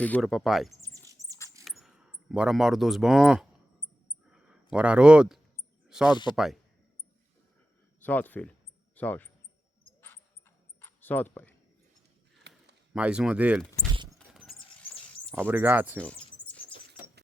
Segura, papai. Bora, Mauro dos Bons. Bora, Haroldo. Solta, papai. Solta, filho. Solta. Solta, pai. Mais uma dele. Obrigado, senhor.